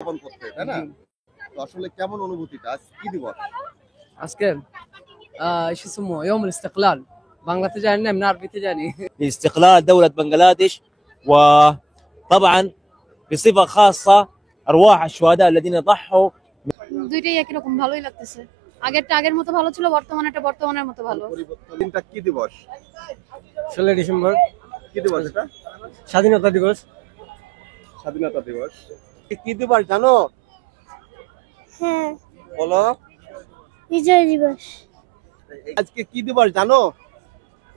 উদযাপন করতে, তাই না? তো আসলে কেমন অনুভূতিটা? আজ কি দিবস? আজকে ايش اسمه يوم الاستقلال বাংলাতে জানি না, এমনি আরবিতে জানি। لاستقلال دولة بنغلاديش، وطبعا بصفة خاصة أرواح الشهداء الذين ضحوا। দুইটাই একই রকম, ভালোই লাগতেছে। আগেরটা আগের মতো ভালো ছিল, বর্তমানেটা বর্তমানের মতো ভালো। দিনটা কি দিবস? 16 ডিসেম্বর কি দিবস এটা? স্বাধীনতা দিবস। স্বাধীনতা দিবস। কি দিবস জানো? হ্যাঁ, বলো। বিজয় দিবস। আজকে কি দিবস জানো?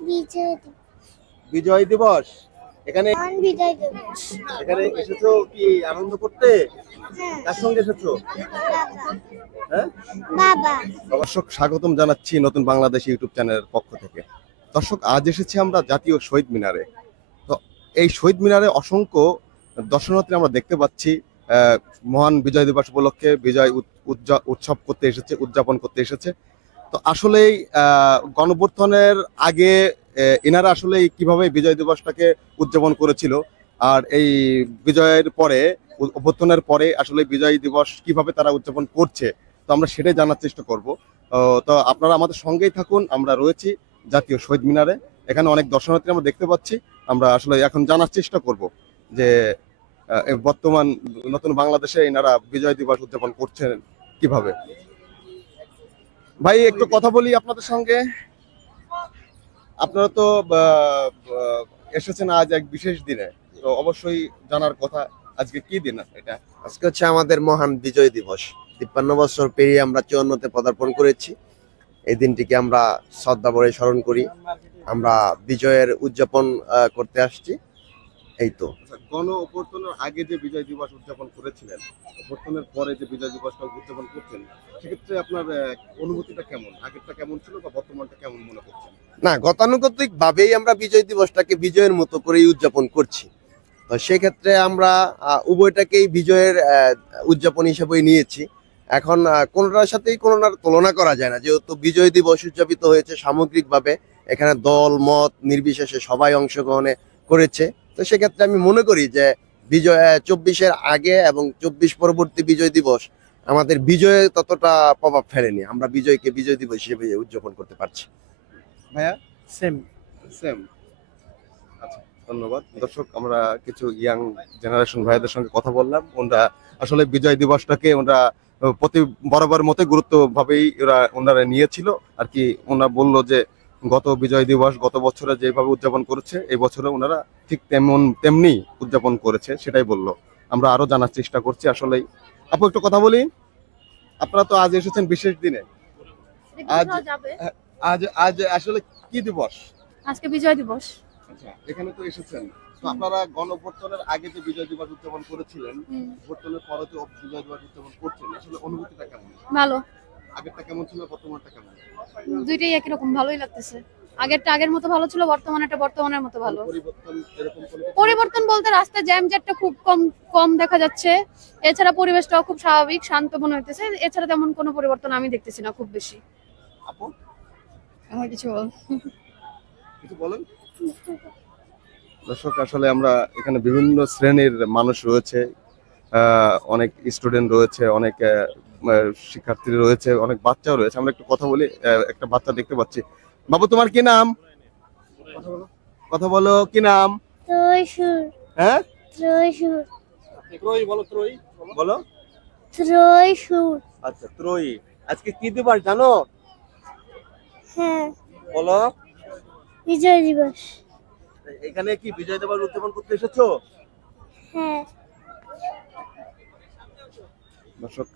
বিজয় দিবস। বিজয় দিবস। এখানে বিজয় দিবস। এখানে এসেছো কি আনন্দ করতে? হ্যাঁ, কার সঙ্গে এসেছো? বাবা। হ্যাঁ, বাবা। দর্শক স্বাগতম জানাচ্ছি নতুন বাংলাদেশ ইউটিউব চ্যানেলের পক্ষ থেকে। দর্শক আজ এসেছি আমরা জাতীয় শহীদ মিনারে। তো এই শহীদ মিনারে অসংখ্য দর্শনার্থী আমরা দেখতে পাচ্ছি মহান বিজয় দিবস উপলক্ষে বিজয় উৎসব করতে এসেছে, উদযাপন করতে এসেছে। তো আসলেই গণঅভ্যুত্থানের আগে এনারা আসলে কিভাবে বিজয় দিবসটাকে উদযাপন করেছিল, আর এই বিজয়ের পরে অভ্যুত্থানের পরে আসলে বিজয় দিবস কিভাবে তারা উদযাপন করছে, তো আমরা সেটাই জানার চেষ্টা করব। তো আপনারা আমাদের সঙ্গেই থাকুন। আমরা রয়েছি জাতীয় শহীদ মিনারে। এখানে অনেক দর্শনার্থী আমরা দেখতে পাচ্ছি। আমরা আসলে এখন জানার চেষ্টা করব যে বর্তমান নতুন বাংলাদেশে এনারা বিজয় দিবস উদযাপন করছেন কিভাবে। ভাই একটু কথা বলি আপনাদের সঙ্গে। আপনারা তো এসেছেন আজ এক বিশেষ দিনে, তো অবশ্যই জানার কথা আজকে কি দিন এটা? আজকে হচ্ছে আমাদের মহান বিজয় দিবস। 53 বছর পেরিয়ে আমরা 54তে পদার্পণ করেছি। এই দিনটিকে আমরা শ্রদ্ধা ভরে স্মরণ করি। আমরা বিজয়ের উদযাপন করতে আসছি। এই তো গণ অভ্যুত্থানের আগে যে বিজয় দিবস উদযাপন করেছিলেন, অভ্যুত্থানের পরে যে বিজয় দিবসটা উদযাপন করছেন, সেক্ষেত্রে আপনার অনুভূতিটা কেমন? আগেরটা কেমন ছিল বা বর্তমানটা কেমন মনে করছেন? না, গতানুগতিক ভাবেই আমরা বিজয় দিবসটাকে বিজয়ের মতো করেই উদযাপন করছি। তো সেক্ষেত্রে আমরা উভয়টাকেই বিজয়ের উদযাপন হিসেবেই নিয়েছি। এখন কোনোটার সাথেই কোনোটার তুলনা করা যায় না, যেহেতু বিজয় দিবস উদযাপিত হয়েছে সামগ্রিকভাবে, এখানে দল মত নির্বিশেষে সবাই অংশগ্রহণ করেছে। তো সেক্ষেত্রে আমি মনে করি যে বিজয় 24-এর আগে এবং 24 পরবর্তী বিজয় দিবস আমাদের বিজয়ে ততটা প্রভাব ফেলেনি। আমরা বিজয়কে বিজয় দিবস হিসেবে উদযাপন করতে পারছি। ভাইয়া সেম সেম। আচ্ছা, ধন্যবাদ। দর্শক আমরা কিছু ইয়াং জেনারেশন ভাইদের সঙ্গে কথা বললাম। ওনারা আসলে বিজয় দিবসটাকে ওনারা প্রতি বরাবর মতে গুরুত্বভাবেই ওনারা নিয়েছিল আর কি। ওনারা বললো যে গত বিজয় দিবস গত বছরে যেভাবে উদযাপন করেছে, এই বছরে ওনারা ঠিক তেমনি উদযাপন করেছে, সেটাই বললো। আমরা আরো জানার চেষ্টা করছি। আসলেই আপু একটু কথা বলি। আপনারা তো আজ এসেছেন বিশেষ দিনে। আজ আজ আজ আসলে কি দিবস? আজকে বিজয় দিবস। আচ্ছা, এখানে তো এসেছেন। তো আপনারা গণঅভ্যুত্থানের আগে যে বিজয় দিবস উদযাপন করেছিলেন, অভ্যুত্থানের পরে যে বিজয় দিবস উদযাপন করছেন, আসলে অনুভূতিটা কেমন? ভালো। আগেরটা কেমন ছিল, বর্তমানটা কেমন? দুইটাই একই রকম, ভালোই লাগতেছে। আগেরটা আগের মতো ভালো ছিল, বর্তমানেটা বর্তমানের মতো ভালো। পরিবর্তন এরকম পরিবর্তন বলতে রাস্তায় জ্যাম জ্যাটটা খুব কম কম দেখা যাচ্ছে। এছাড়া পরিবেশটাও খুব স্বাভাবিক শান্ত মনে হইতেছে। এছাড়া তেমন কোনো পরিবর্তন আমি দেখতেছি না খুব বেশি। আপু আমার কিছু বল। কিছু বলেন। দর্শক আসলে আমরা এখানে বিভিন্ন শ্রেণীর মানুষ রয়েছে, অনেক স্টুডেন্ট রয়েছে, অনেক শিক্ষার্থী রয়েছে, অনেক বাচ্চাও রয়েছে। আমরা একটু কথা বলি। একটা বাচ্চা দেখতে পাচ্ছি। বাবু তোমার কি নাম? কথা বলো, কি নাম? ত্রয়সুর। হ্যাঁ, ত্রয়সুর। ত্রয়ী বলো, ত্রয়ী বলো। ত্রয়সুর। আচ্ছা, ত্রয়ী। আজকে কি দিবস জানো? হ্যাঁ, বলো। বিজয় দিবস। এখানে কি বিজয় দিবস উদযাপন করতে এসেছো? হ্যাঁ। দর্শক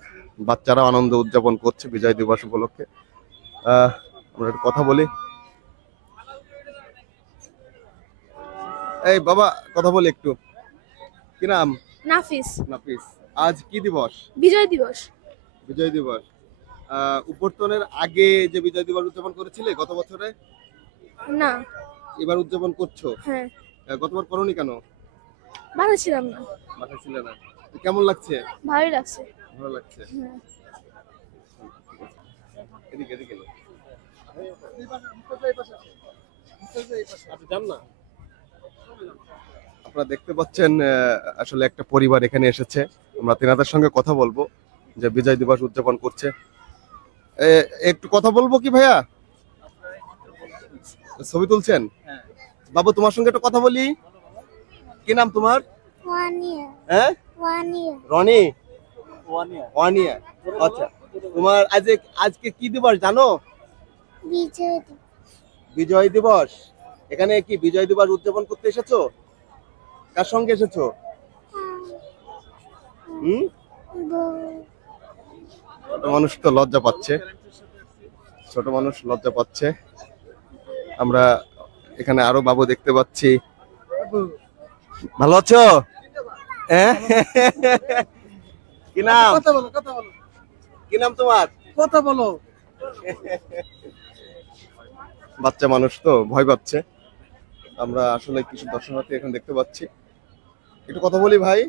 বাচ্চারা আনন্দ উদযাপন করছে বিজয় দিবস উপলক্ষে। আমরা একটু কথা বলি। এই বাবা কথা বলি একটু। কি নাম? নাফিস। নাফিস। আজ কি দিবস? বিজয় দিবস। বিজয় দিবস। অভ্যুত্থানের আগে যে বিজয় দিবস উদযাপন করেছিলে গত বছরে, না। এবার উদযাপন করছো? হ্যাঁ। গতবার করোনি কেন? ভালো ছিলাম না। বাসায় ছিলে না। কেমন লাগছে? ভালোই লাগছে। ভালো লাগছে। এদিকে এদিকে আপনারা দেখতে পাচ্ছেন আসলে একটা পরিবার এখানে এসেছে। আমরা তেনাদের সঙ্গে কথা বলবো যে বিজয় দিবস উদযাপন করছে। একটু কথা বলবো কি ভাইয়া? ছবি তুলছেন? বাবু তোমার সঙ্গে একটু কথা বলি। কি নাম তোমার? ওয়ানিয়া হ্যাঁ, ওয়ানিয়া রনি। ওয়ানিয়া। আচ্ছা, তোমার আজকে কি দিবস জানো? বিজয় বিজয় দিবস। এখানে কি বিজয় দিবস উদযাপন করতে এসেছো? কার সঙ্গে এসেছো? ছোট মানুষ তো লজ্জা পাচ্ছে, ছোট মানুষ লজ্জা পাচ্ছে। আমরা এখানে আরো বাবু দেখতে পাচ্ছি। ভালো আছো? হ্যাঁ, কি নাম? কথা বলো। কি নাম তোমার? কথা বলো। বাচ্চা মানুষ তো ভয় পাচ্ছে। আমরা আসলে কিছু দর্শনার্থী এখানে দেখতে পাচ্ছি। একটু কথা বলি ভাই,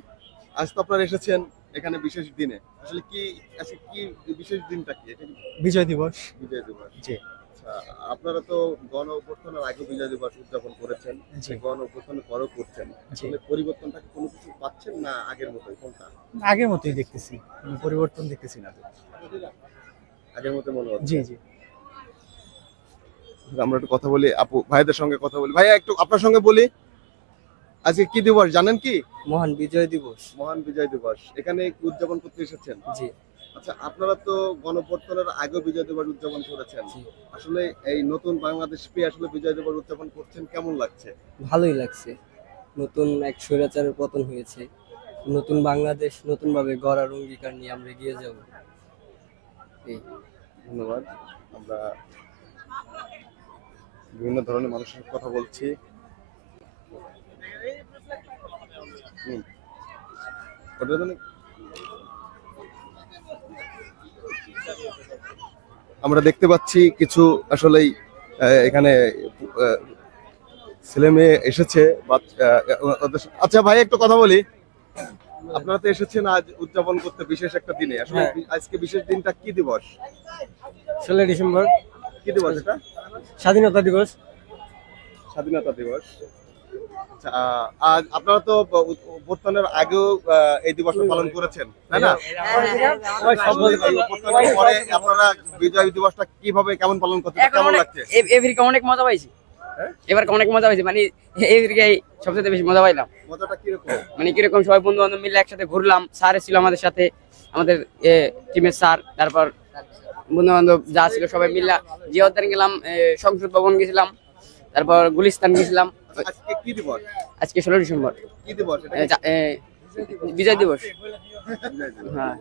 আজ তো আপনারা এসেছেন এখানে বিশেষ দিনে, আসলে কি আজকে কি বিশেষ দিনটা কি? এটা কি বিজয় দিবস। বিজয় দিবস? জি। আচ্ছা, আপনারা তো গণ অভ্যুত্থানের আগে বিজয় দিবস উদযাপন করেছেন, জি। গণ অভ্যুত্থানের পরেও করছেন, আসলে পরিবর্তনটা কি কোনো কিছু পাচ্ছেন না আগের মতোই? কোনটা আগের মতোই দেখতেছি, কোনো পরিবর্তন দেখতেছি না। আগের মতো মনে হচ্ছে? জি জি। আমরা একটু কথা বলি, আপু ভাইদের সঙ্গে কথা বলি। ভাইয়া একটু আপনার সঙ্গে বলি, আজকে কি দিবস জানেন কি? মহান বিজয় দিবস। মহান বিজয় দিবস। এখানে কি উদযাপন করতে এসেছেন? জি। আচ্ছা, আপনারা তো গণঅভ্যুত্থানের আগেও বিজয় দিবস উদযাপন করেছেন, আসলে এই নতুন বাংলাদেশ পেয়ে আসলে বিজয় দিবস উদযাপন করছেন, কেমন লাগছে? ভালোই লাগছে। নতুন এক স্বৈরাচারের পতন হয়েছে, নতুন বাংলাদেশ নতুন ভাবে গড়ার অঙ্গীকার নিয়ে আমরা এগিয়ে যাব। ধন্যবাদ। আমরা বিভিন্ন ধরনের মানুষের কথা বলছি। আমরা দেখতে পাচ্ছি কিছু আসলেই এখানে ছেলে মেয়ে এসেছে। আচ্ছা ভাই একটু কথা বলি, আপনারা তো এসেছেন আজ উদযাপন করতে বিশেষ একটা দিনে, আসলে আজকে বিশেষ দিনটা কি দিবস? 16 ডিসেম্বর। কি দিবস এটা? স্বাধীনতা দিবস। স্বাধীনতা দিবস। আচ্ছা, আজ আপনারা তো অভ্যুত্থানের আগেও এই দিবসটা পালন করেছেন, তাই না? অভ্যুত্থানের পরে আপনারা বিজয় দিবসটা কিভাবে কেমন পালন করতে, কেমন লাগছে? এবারকে অনেক মজা পাইছি। এবার অনেক মজা পাইছি, মানে এবারকে সবচেয়ে বেশি মজা পাইলাম। মজাটা কিরকম? মানে কিরকম সবাই বন্ধু বান্ধব মিলে একসাথে ঘুরলাম, স্যার ছিল আমাদের সাথে, আমাদের টিমের স্যার, তারপর বন্ধু বান্ধব যা ছিল সবাই মিললাম, জিয়াউদ্দিন গেলাম, সংসদ ভবন গেছিলাম, তারপর গুলিস্তান গেছিলাম। আজকে কি দিবস? আজকে 16 ডিসেম্বর। কি দিবস এটা? বিজয় দিবস। হ্যাঁ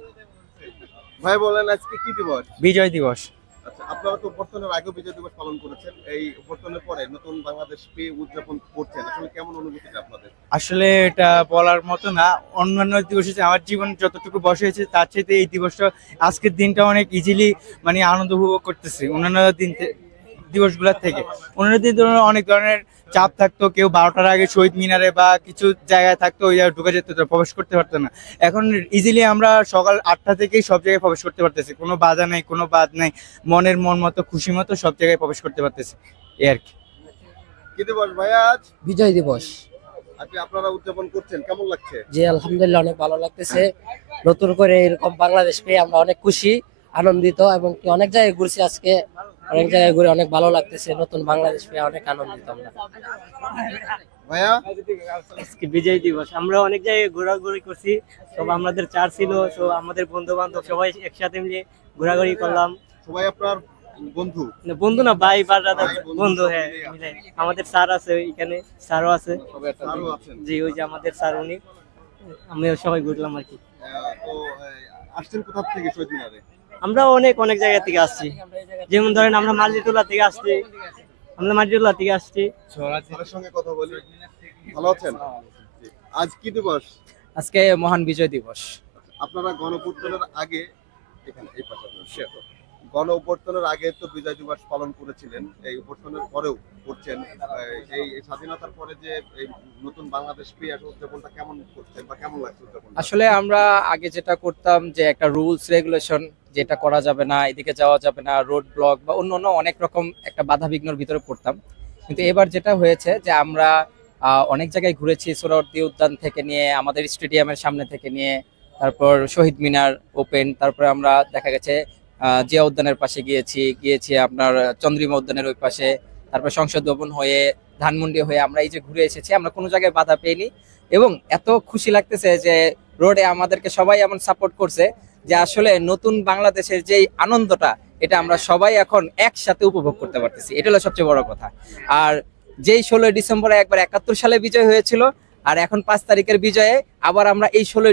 ভাই বলেন, আজকে কি দিবস? বিজয় দিবস। আচ্ছা, আপনারা তো অভ্যুত্থানের আগেও বিজয় দিবস পালন করেছেন, এই অভ্যুত্থানের পরে নতুন বাংলাদেশ পেয়ে উদযাপন করছেন, আসলে কেমন অনুভূতিটা আপনাদের? আসলে এটা বলার মতো না। অন্যান্য দিবস হচ্ছে আমার জীবন যতটুকু বয়স হয়েছে তার চাইতে এই দিবসটা, আজকের দিনটা অনেক ইজিলি মানে আনন্দ উপভোগ করতেছি অন্যান্য দিবসগুলোর থেকে। অন্যান্য দিন অনেক ধরনের চাপ থাকতো, কেউ 12টার আগে শহীদ মিনারে বা কিছু জায়গায় থাকতো, ওই জায়গায় ঢুকে যেত, প্রবেশ করতে পারতো না। এখন ইজিলি আমরা সকাল 8টা থেকেই সব জায়গায় প্রবেশ করতে পারতেছি, কোনো বাধা নেই, কোনো বাদ নেই, মনের মন মতো খুশি মতো সব জায়গায় প্রবেশ করতে পারতেছি, এই আর কি। কি দিবস ভাইয়া? আজ বিজয় দিবস। আজকে আপনারা উদযাপন করছেন, কেমন লাগছে? জি আলহামদুলিল্লাহ, অনেক ভালো লাগতেছে। নতুন করে এরকম বাংলাদেশ পেয়ে আমরা অনেক খুশি, আনন্দিত, এবং অনেক জায়গায় ঘুরছি আজকে, অনেক জায়গায় ঘুরে অনেক ভালো লাগতেছে। নতুন বাংলাদেশ পেয়ে অনেক আনন্দিত আমরা। ভাইয়া আজকে বিজয় দিবস, আমরা অনেক জায়গায় ঘোরাঘুরি করছি, সব আমাদের চার ছিল, সব আমাদের বন্ধু বান্ধব সবাই একসাথে মিলে ঘোরাঘুরি করলাম। সবাই আপনার বন্ধু? বন্ধু না, ভাই বা দাদা বন্ধু। হ্যাঁ, মিলে আমাদের স্যার আছে, এখানে স্যারও আছে। আরো আছেন? জি, ওই যে আমাদের স্যার, উনি, আমরা সবাই ঘুরলাম আর কি। তো আসছেন কোথা থেকে শহীদ মিনারে? আমরা অনেক জায়গা থেকে আসছি, যেমন ধরেন আমরা মাল্টিটোলা থেকে আসছি, আপনার সঙ্গে কথা বলি। ভালো আছেন? আজ কি দিবস? আজকে মহান বিজয় দিবস। আপনারা গণঅভ্যুত্থানের আগে এখানে এই পাশে গণ অভ্যুত্থানের আগে তো বিজয় দিবস পালন করেছিলেন, এই অভ্যুত্থানের পরেও করছেন, এই স্বাধীনতার পরে যে এই নতুন বাংলাদেশ পেয়ে আসলে উদযাপনটা কেমন করছেন বা কেমন লাগছে উদযাপন? আসলে আমরা আগে যেটা করতাম, যে একটা রুলস রেগুলেশন, যেটা করা যাবে না, এদিকে যাওয়া যাবে না, রোড ব্লক বা অন্য অনেক রকম একটা বাধা বিঘ্নর ভিতরে পড়তাম। কিন্তু এবার যেটা হয়েছে যে আমরা অনেক জায়গায় ঘুরেছি, সোহরাওয়ার্দী উদ্যান থেকে নিয়ে আমাদের স্টেডিয়ামের সামনে থেকে নিয়ে তারপর শহীদ মিনার ওপেন, তারপরে আমরা দেখা গেছে জিয়া উদ্যানের পাশে গিয়েছি আপনার চন্দ্রিমা উদ্যানের ওই পাশে, তারপর সংসদ ভবন হয়ে ধানমন্ডি হয়ে আমরা এই যে ঘুরে এসেছি, আমরা কোনো জায়গায় বাধা পেইনি এবং এত খুশি লাগতেছে যে রোডে আমাদেরকে সবাই এমন সাপোর্ট করছে যে আসলে নতুন বাংলাদেশের যেই আনন্দটা এটা আমরা সবাই এখন একসাথে উপভোগ করতে পারতেছি, এটা হলো সবচেয়ে বড় কথা। আর যেই 16 ডিসেম্বরে একবার 71 সালে বিজয় হয়েছিল, আর এখন 5 তারিখের বিজয়ে আবার আমরা এই 16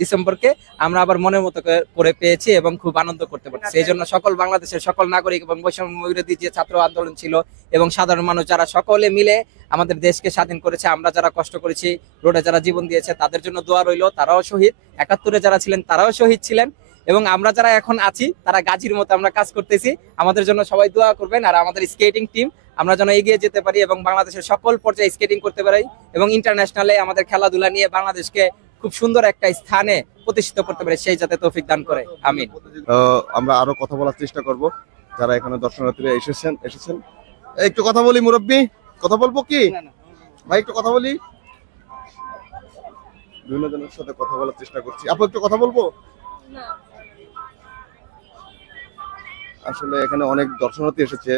ডিসেম্বরকে আমরা আবার মনের মতো করে পেয়েছি এবং খুব আনন্দ করতে পারছি। এই জন্য সকল বাংলাদেশের সকল নাগরিক এবং বৈষম্য বিরোধী যে ছাত্র আন্দোলন ছিল এবং সাধারণ মানুষ যারা সকলে মিলে আমাদের দেশকে স্বাধীন করেছে, আমরা যারা কষ্ট করেছি, রোডে যারা জীবন দিয়েছে তাদের জন্য দোয়া রইল। তারাও শহীদ, 71-এ যারা ছিলেন তারাও শহীদ ছিলেন এবং আমরা যারা এখন আছি তারা গাজীর মতো আমরা কাজ করতেছি। আমাদের জন্য সবাই দোয়া করবেন আর আমাদের স্কেটিং টিম আমরা যেন এগিয়ে যেতে পারি এবং বাংলাদেশের সকল পর্যায়ে স্কেটিং করতে পারি এবং ইন্টারন্যাশনালে আমাদের খেলাধুলা নিয়ে বাংলাদেশকে খুব সুন্দর একটা স্থানে প্রতিষ্ঠিত করতে পারি, সেই যাতে তৌফিক দান করে, আমিন। আমরা আরো কথা বলার চেষ্টা করব যারা এখানে দর্শনার্থীরা এসেছেন। একটু কথা বলি মুরব্বী, কথা বলবো কি ভাই? একটু কথা বলি, বিভিন্ন জনের সাথে কথা বলার চেষ্টা করছি। আপু একটু কথা বলবো? আসলে এখানে অনেক দর্শনার্থী এসেছে,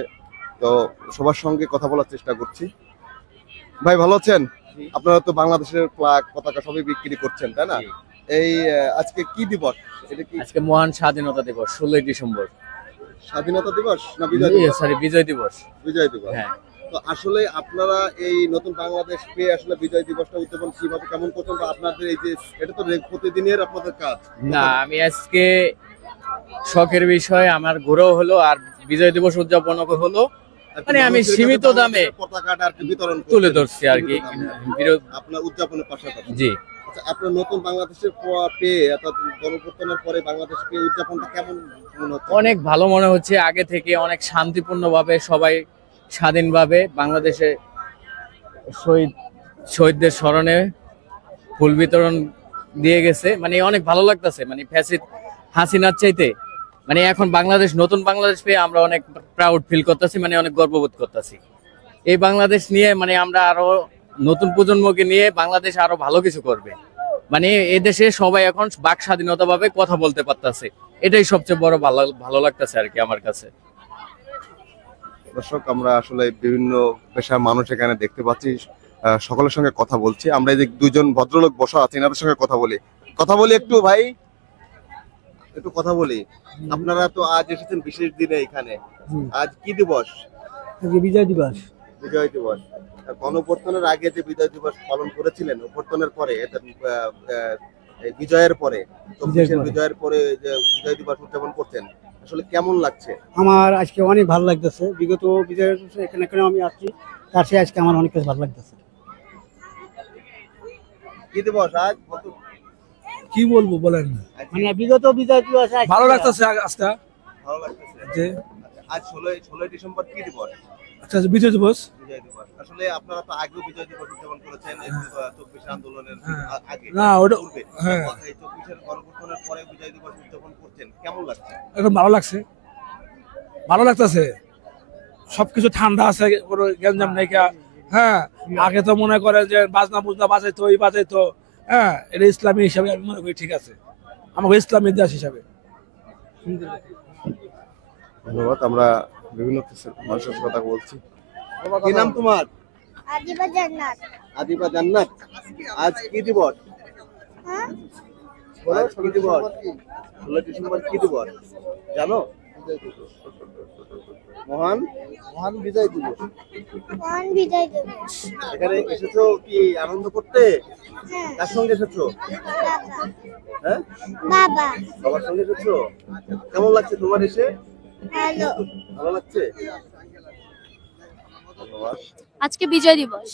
তো সবার সঙ্গে কথা বলার চেষ্টা করছি। ভাই ভালো আছেন? আপনারা তো বাংলাদেশের ফ্ল্যাগ পতাকা সবই বিক্রি করছেন, তাই না? এই আজকে কি দিবস? এটা কি আজকে মহান স্বাধীনতা দিবস, 16 ডিসেম্বর। স্বাধীনতা দিবস না বিজয় দিবস? সরি, বিজয় দিবস। বিজয় দিবস, হ্যাঁ। তো আসলে আপনারা এই নতুন বাংলাদেশ পেয়ে আসলে বিজয় দিবসটা উদযাপন কিভাবে কেমন করছেন, বা আপনাদের এই যে এটা তো প্রতিদিনের আপনাদের কাজ না, আমি আজকে শখের বিষয় আমার ঘোরাও হলো আর বিজয় দিবস উদযাপন হলো, মানে আমি সীমিত দামে পতাকাটা আর কি বিতরণ তুলে ধরছি আর কি আপনার উদযাপনের পাশাপাশি। জি, আপনার নতুন বাংলাদেশের পেয়ে অর্থাৎ গণপ্রত্যানের পরে বাংলাদেশ পেয়ে উদযাপনটা কেমন মনে হচ্ছে? অনেক ভালো মনে হচ্ছে। আগে থেকে অনেক শান্তিপূর্ণভাবে সবাই স্বাধীনভাবে বাংলাদেশে শহীদদের স্মরণে ফুল বিতরণ দিয়ে গেছে, মানে অনেক ভালো লাগতেছে। মানে ফ্যাসিদ হাসিনার চাইতে মানে এখন বাংলাদেশ, নতুন বাংলাদেশ পেয়ে আমরা অনেক প্রাউড ফিল করতেছি, মানে অনেক গর্ববোধ করতেছি। এই বাংলাদেশ নিয়ে মানে আমরা আরো নতুন প্রজন্মকে নিয়ে বাংলাদেশ আরো ভালো কিছু করবে, মানে এদেশে সবাই এখন বাক স্বাধীনতা ভাবে কথা বলতে পারতেছে, এটাই সবচেয়ে বড় ভালো লাগতেছে আর কি আমার কাছে। দর্শক, আমরা আসলে বিভিন্ন পেশার মানুষ এখানে দেখতে পাচ্ছি, সকলের সঙ্গে কথা বলছি। আমরা এই যে দুজন ভদ্রলোক বসা আছে, এনাদের সঙ্গে কথা বলি একটু ভাই, একটু কথা বলি। আপনারা তো আজ এসেছেন বিশেষ দিনে এখানে, আজ কি দিবস? বিজয় দিবস। বিজয় দিবস। গণপ্রত্যানের আগে যে বিজয় দিবস পালন করেছিলেন, অভ্যর্থনের পরে, বিজয়ের পরে, বিজয়ের পরে যে বিজয় দিবস উদযাপন করছেন, আসলে কেমন লাগছে? আমার আজকে অনেক ভালো লাগতেছে। বিগত বিজয়ের এখানে আমি আসছি, তার চেয়ে আজকে আমার অনেক বেশ ভালো লাগতেছে। কি দিবস আজ? কি বলবো বলেন, মানে বিগত বিজয় দিবস ভালো লাগতেছে আজকে। ভালো লাগতেছে যে আজ 16 ডিসেম্বর কি দিবস? আচ্ছা, বিজয় দিবস। বিজয় দিবস। আসলে আপনারা তো আগেও বিজয় দিবস উদযাপন করেছেন, 24 আন্দোলনের আগে। না, ওটা হ্যাঁ, এই 24-এর গণপ্রত্যানের পরে বিজয় দিবস উদযাপন করছেন, কেমন লাগছে? এখন ভালো লাগতেছে। সবকিছু ঠান্ডা আছে, কোনো গ্যাঞ্জাম নাই। হ্যাঁ, আগে তো মনে করে যে বাজনা বুজনা বাজাইতো, হ্যাঁ, এটা ইসলামী হিসাবে আমি মনে করি ঠিক আছে, আমাকে ইসলামী দেশ হিসাবে। ধন্যবাদ। আমরা বিভিন্ন মানুষের সাথে কথা বলছি। কি নাম তোমার? আদিবা জান্নাত। আদিবা জান্নাত। আজ কি দিবস? হ্যাঁ, আজ কি দিবস? 16 ডিসেম্বর কি দিবস জানো? মহান বিজয় দিবস। মহান বিজয় দিবস। এখানে এসেছো কি আনন্দ করতে? হ্যাঁ, কার সঙ্গে এসেছো? বাবা। হ্যাঁ, বাবা। বাবার সঙ্গে এসেছো। কেমন লাগছে তোমার এসে? হ্যালো। ভালো লাগছে। আজকে বিজয় দিবস।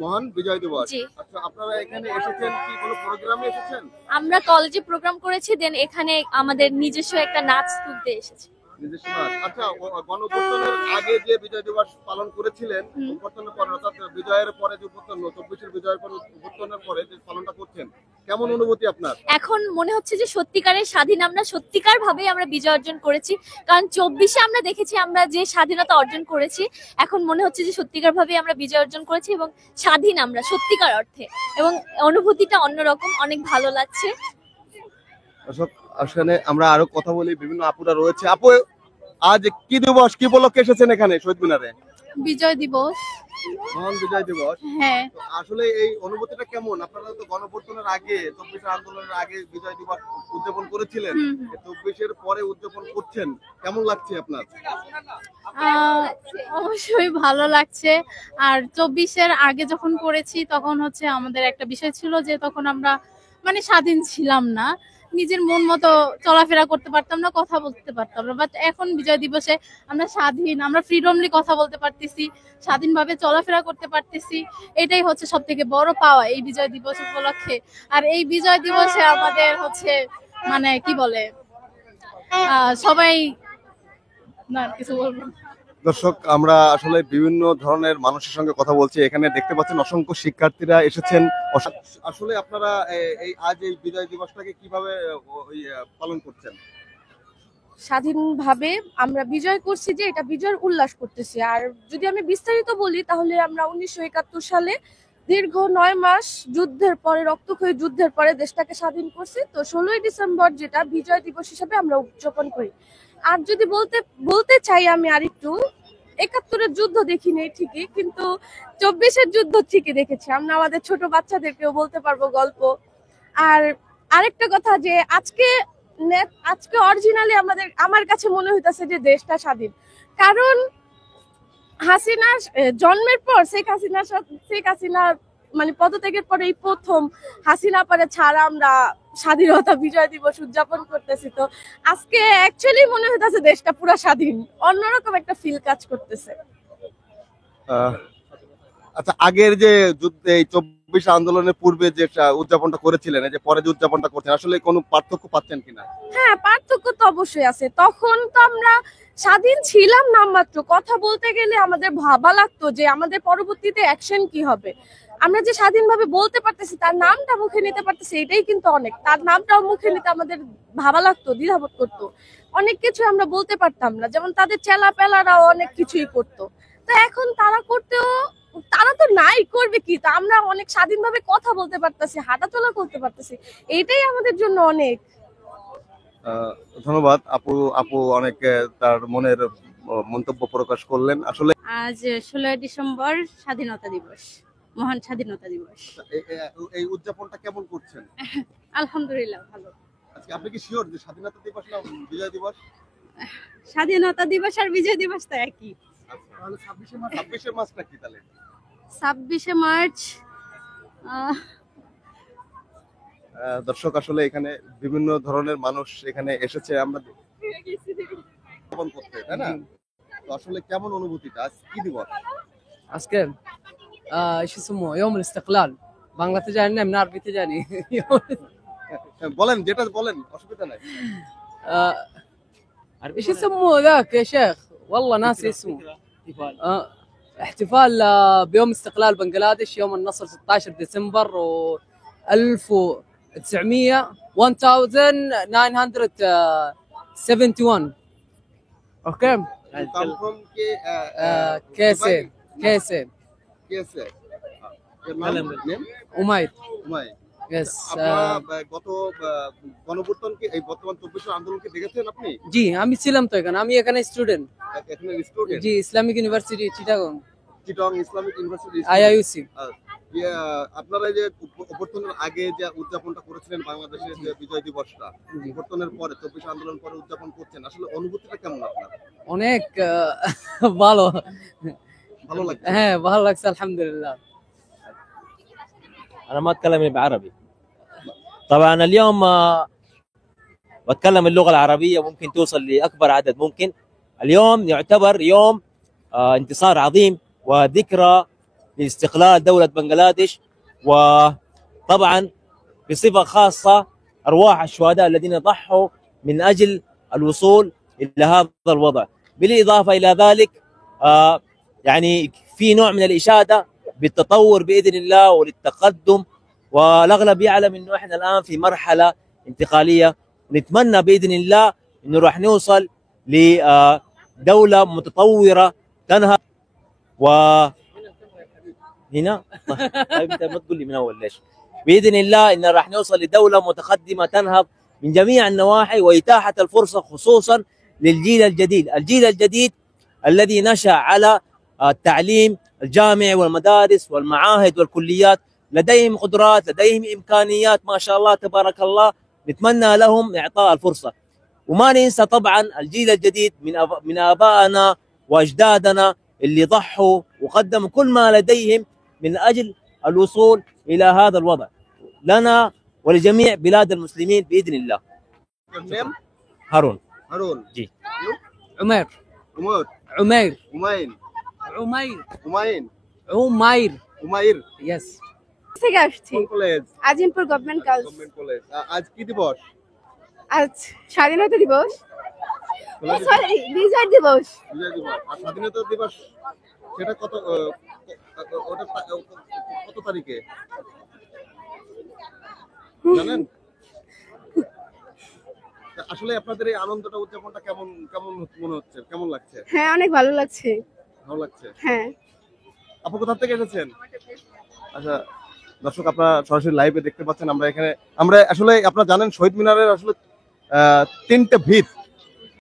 মহান বিজয় দিবস। জি। আচ্ছা, আপনারা এখানে এসেছেন কি কোনো প্রোগ্রামে এসেছেন? আমরা কলেজে প্রোগ্রাম করেছি, দেন এখানে আমাদের নিজস্ব একটা নাচ তুলতে এসেছি। নিজস্ব মাছ। আচ্ছা, গণঅভ্যুত্থানের আগে যে বিজয় দিবস পালন করেছিলেন, হুম। অভ্যুত্থানের পরে অর্থাৎ বিজয়ের পরে যে অভ্যুত্থান 24-এর বিজয়ের পরে অভ্যুত্থানের পরে যে পালনটা করছেন, কেমন অনুভূতি আপনার? এখন মনে হচ্ছে যে সত্যিকারের স্বাধীন আমরা সত্যিকার ভাবে আমরা বিজয় অর্জন করেছি, কারণ 24-এ আমরা দেখেছি আমরা যে স্বাধীনতা অর্জন করেছি, এখন মনে হচ্ছে যে সত্যিকার ভাবে আমরা বিজয় অর্জন করেছি এবং স্বাধীন আমরা সত্যিকার অর্থে, এবং অনুভূতিটা অন্যরকম, অনেক ভালো লাগছে। দর্শক, আসলে আমরা আরো কথা বলি, বিভিন্ন আপুরা রয়েছে। আপু, আজ কি দিবস, কি উপলক্ষে এসেছেন এখানে শহীদ মিনারে? বিজয় দিবস। মহান বিজয় দিবস। হ্যাঁ, তো আসলে এই অনুভূতিটা কেমন? আপনারা তো গণঅভ্যুত্থানের আগে 24 আন্দোলনের আগে বিজয় দিবস উদযাপন করেছিলেন, 24-এর পরে উদযাপন করছেন, কেমন লাগছে আপনার? অবশ্যই ভালো লাগছে। আর 24-এর আগে যখন করেছি তখন হচ্ছে আমাদের একটা বিষয় ছিল যে তখন আমরা মানে স্বাধীন ছিলাম না, নিজের মন মতো চলাফেরা করতে পারতাম না, কথা বলতে পারতাম না। বাট এখন বিজয় দিবসে আমরা স্বাধীন, আমরা ফ্রিডমলি কথা বলতে পারতেছি, স্বাধীনভাবে চলাফেরা করতে পারতেছি। এটাই হচ্ছে সব থেকে বড় পাওয়া এই বিজয় দিবস উপলক্ষে। আর এই বিজয় দিবসে আমাদের হচ্ছে মানে কি বলে সবাই না আর কিছু বলবো না। দর্শক, আমরা আসলে বিভিন্ন ধরনের মানুষের সঙ্গে কথা বলছি। এখানে দেখতে পাচ্ছেন অসংখ্য শিক্ষার্থীরা এসেছেন। আসলে আপনারা এই আজ এই বিজয় দিবসটাকে কিভাবে পালন করছেন? স্বাধীনভাবে আমরা বিজয় করছি, যে এটা বিজয়ের উল্লাস করতেছি। আর যদি আমি বিস্তারিত বলি তাহলে আমরা 1971 সালে দীর্ঘ 9 মাস যুদ্ধের পরে, রক্তক্ষয়ী যুদ্ধের পরে দেশটাকে স্বাধীন করছি। তো 16ই ডিসেম্বর যেটা বিজয় দিবস হিসেবে আমরা উদযাপন করি। আর যদি বলতে চাই আমি আরেকটু, 71-এর যুদ্ধ দেখিনি ঠিকই, কিন্তু 24-এর যুদ্ধ ঠিকই দেখেছি আমরা। আমাদের ছোট বাচ্চাদেরকেও বলতে পারবো গল্প। আর আরেকটা কথা যে আজকে অরিজিনালি আমার কাছে মনে হইতাছে যে দেশটা স্বাধীন, কারণ হাসিনা জন্মের পর শেখ হাসিনা মানে পদত্যাগের পরে এই প্রথম হাসিনা পরে ছাড়া আমরা স্বাধীনতা বিজয় দিবস উদযাপন করতেছি। তো আজকে অ্যাকচুয়ালি মনে হইতাছে দেশটা পুরো স্বাধীন, অন্যরকম একটা ফিল কাজ করতেছে। আচ্ছা, আগের যে যুদ্ধে 24 আন্দোলনের পূর্বে যে উদযাপনটা করেছিলেন, এই যে পরে যে উদযাপনটা করছেন, আসলে কোনো পার্থক্য পাচ্ছেন কিনা? হ্যাঁ, পার্থক্য তো অবশ্যই আছে। তখন তো আমরা স্বাধীন ছিলাম নামমাত্র, কথা বলতে গেলে আমাদের ভাবা লাগতো যে আমাদের পরবর্তীতে অ্যাকশন কি হবে। আমরা যে স্বাধীনভাবে বলতে পারতেছি, তার নামটা মুখে নিতে পারতেছি, এটাই কিন্তু অনেক। তার নামটাও মুখে নিতে আমাদের ভাবা লাগতো, দ্বিধাবোধ করতো। অনেক কিছু আমরা বলতে পারতাম না, যেমন তাদের চেলা পেলারাও অনেক কিছুই করতো। তো এখন তারা তো নাই, করবে কি? তো আমরা অনেক স্বাধীনভাবে কথা বলতে পারতেছি, হাঁটাচলা করতে পারতেছি, এইটাই আমাদের জন্য অনেক। ধন্যবাদ আপু। আপু অনেক তার মনের মন্তব্য প্রকাশ করলেন। আসলে আজ 16 ডিসেম্বর স্বাধীনতা দিবস, মহান স্বাধীনতা দিবস। এই উদযাপনটা কেমন করছেন? আলহামদুলিল্লাহ ভালো। আজকে আপনি কি শিওর যে স্বাধীনতা দিবস না বিজয় দিবস? স্বাধীনতা দিবস আর বিজয় দিবস তো একই। তাহলে 26শে মার্চটা কি তাহলে? 26শে মার্চ। দর্শক, আসলে এখানে বিভিন্ন ধরনের মানুষ এখানে এসেছে আমরা উদযাপন করতে, তাই না? তো আসলে কেমন অনুভূতিটা? আজ কি দিবস আজকে? شو اسمه يوم الاستقلال বাংলাতে জানি না, এমনি আরবিতে জানি। বলেন, যেটা বলেন, অসুবিধা নাই। ايش اسمه ذاك يا شيخ؟ والله ناسي اسمه. احتفال بيوم استقلال بنغلاديش يوم النصر 16 ديسمبر و 1971. اوكي. كيسه উমাইর। Yes. গত গণঅভ্যুত্থানকে, এই বর্তমান 24 আন্দোলনকে দেখেছেন আপনি? জি, আমি ছিলাম তো এখানে, আমি এখানে স্টুডেন্ট। এখানে স্টুডেন্ট? জি, Islamic university Chittagong Islamic university, IIUC. আপনারা যে অভ্যুত্থানের আগে যে উদযাপনটা করেছিলেন বাংলাদেশের যে বিজয় দিবসটা, অভ্যুত্থানের পরে 24 আন্দোলন পরে উদযাপন করছেন, আসলে অনুভূতিটা কেমন আপনার? অনেক ভালো লাগছে। হ্যাঁ, ভালো লাগছে আলহামদুলিল্লাহ। انا ما اتكلم بعربي طبعا. اليوم بتكلم اللغه العربيه ممكن توصل لاكبر عدد ممكن. اليوم يعتبر يوم انتصار عظيم وذكرى لاستقلال دوله بنغلاديش، وطبعا بصفه خاصه ارواح الشهداء الذين ضحوا من اجل الوصول الى هذا الوضع. بالاضافه الى ذلك يعني في نوع من الاشاده بالتطور باذن الله وللتقدم، والاغلب يعلم انه احنا الان في مرحله انتقاليه، نتمنى باذن الله انه راح نوصل لدوله متطوره تنهض. و هنا طيب انت ما تقول لي من اول ليش؟ باذن الله ان راح نوصل لدوله متقدمه تنهض من جميع النواحي، واتاحه الفرصه خصوصا للجيل الجديد، الجيل الجديد الذي نشا على التعليم الجامعي والمدارس والمعاهد والكليات، لديهم قدرات، لديهم امكانيات ما شاء الله تبارك الله، نتمنى لهم اعطاء الفرصه. وما ننسى طبعا الجيل الجديد من ابائنا واجدادنا اللي ضحوا وقدموا كل ما لديهم من اجل الوصول الى هذا الوضع لنا ولجميع بلاد المسلمين باذن الله. هارون جي عمير عمر عمير হুমায়ুন عمير হুমায়ুন عمير হুমায়ুর يس থেকে আসছি college Azimpur government girls. Government college. আজ কি দিবস? আজ স্বাধীনতা দিবস, খোলা দিবস? সরি বিজয় দিবস। বিজয় দিবস। আর স্বাধীনতা দিবস সেটা কত ওটা কত তারিখে জানেন? আসলে আপনাদের এই আনন্দটা উদযাপনটা কেমন কেমন মনে হচ্ছে, কেমন লাগছে? হ্যাঁ অনেক ভালো লাগছে। ভালো লাগছে। হ্যাঁ। আপু কোথা থেকে এসেছেন? আচ্ছা দর্শক আপনারা সরাসরি লাইভে দেখতে পাচ্ছেন আমরা এখানে, আমরা আসলে আপনারা জানেন শহীদ মিনারের আসলে 3টে ভিত